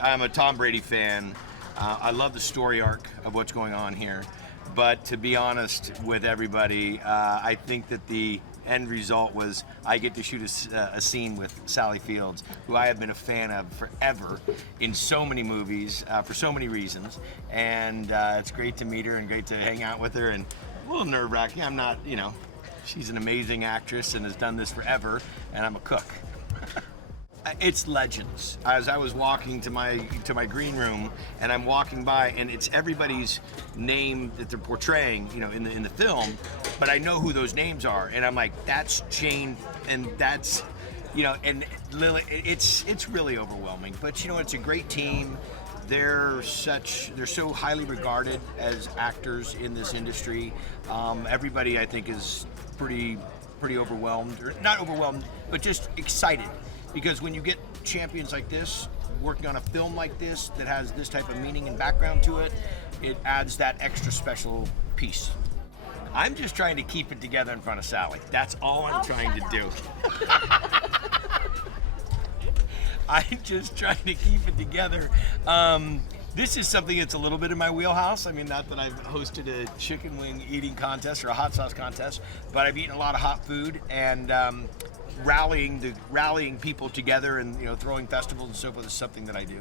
I'm a Tom Brady fan. I love the story arc of what's going on here. But to be honest with everybody, I think that the end result was I get to shoot a scene with Sally Fields, who I have been a fan of forever in so many movies for so many reasons. And it's great to meet her and great to hang out with her, and a little nerve-wracking. I'm not, she's an amazing actress and has done this forever, and I'm a cook. It's legends. As I was walking to my green room, and I'm walking by, and it's everybody's name that they're portraying, in the film, but I know who those names are, and I'm like, that's Jane, and that's, and Lily. It's really overwhelming. But it's a great team. They're so highly regarded as actors in this industry. Everybody, I think, is pretty overwhelmed, or not overwhelmed, but just excited. Because when you get champions like this, working on a film like this that has this type of meaning and background to it, it adds that extra special piece. I'm just trying to keep it together in front of Sally. That's all I'm trying to do. I'm just trying to keep it together. This is something that's a little bit in my wheelhouse. I mean, not that I've hosted a chicken wing eating contest or a hot sauce contest, but I've eaten a lot of hot food, and rallying people together and throwing festivals and so forth is something that I do.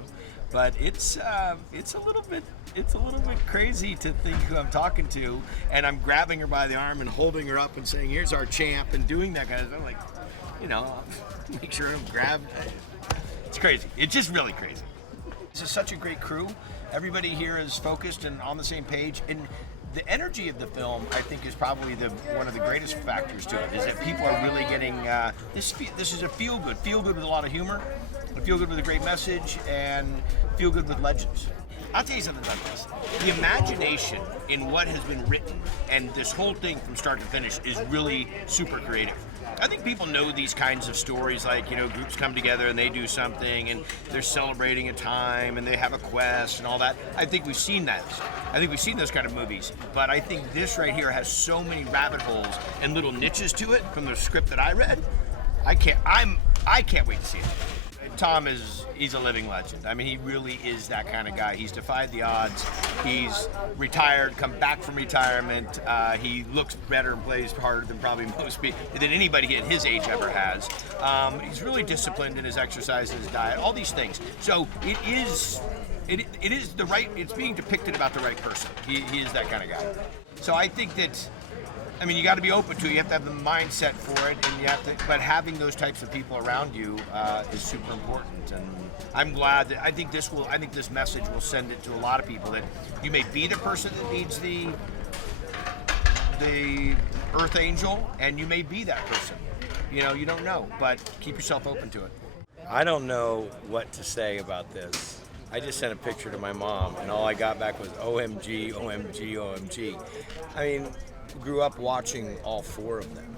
But it's a little bit crazy to think who I'm talking to, and I'm grabbing her by the arm and holding her up and saying, "Here's our champ," and doing that kind of stuff. Like, make sure I'm grabbed. It's crazy. It's just really crazy. This is such a great crew. Everybody here is focused and on the same page, and the energy of the film, I think, is probably one of the greatest factors to it. Is that people are really getting this is a feel good with a lot of humor, a feel good with a great message, and feel good with legends. I'll tell you something about this. The imagination in what has been written and this whole thing from start to finish is really super creative. I think people know these kinds of stories, like, groups come together and they do something and they're celebrating a time and they have a quest and all that. I think we've seen that. I think we've seen those kind of movies. But I think this right here has so many rabbit holes and little niches to it from the script that I read. I can't wait to see it. Tom he's a living legend. I mean, he really is that kind of guy. He's defied the odds. He's retired, come back from retirement. He looks better and plays harder than probably than anybody at his age ever has. He's really disciplined in his exercise and his diet, all these things. So it is the right, it's being depicted about the right person. He is that kind of guy. So I think that, you got to be open to it. You have to have the mindset for it, and but having those types of people around you is super important. And I'm glad that I think this message will send it to a lot of people, that you may be the person that needs the earth angel, and you may be that person. You don't know, but keep yourself open to it. I don't know what to say about this. I just sent a picture to my mom, and all I got back was OMG, OMG, OMG. Grew up watching all four of them,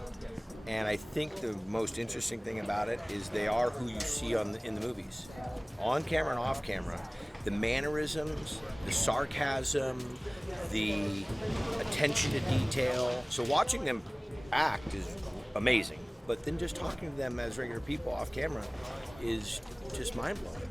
and I think the most interesting thing about it is they are who you see in the movies, on camera and off camera. The mannerisms, the sarcasm, the attention to detail. So watching them act is amazing, but then just talking to them as regular people off camera is just mind-blowing.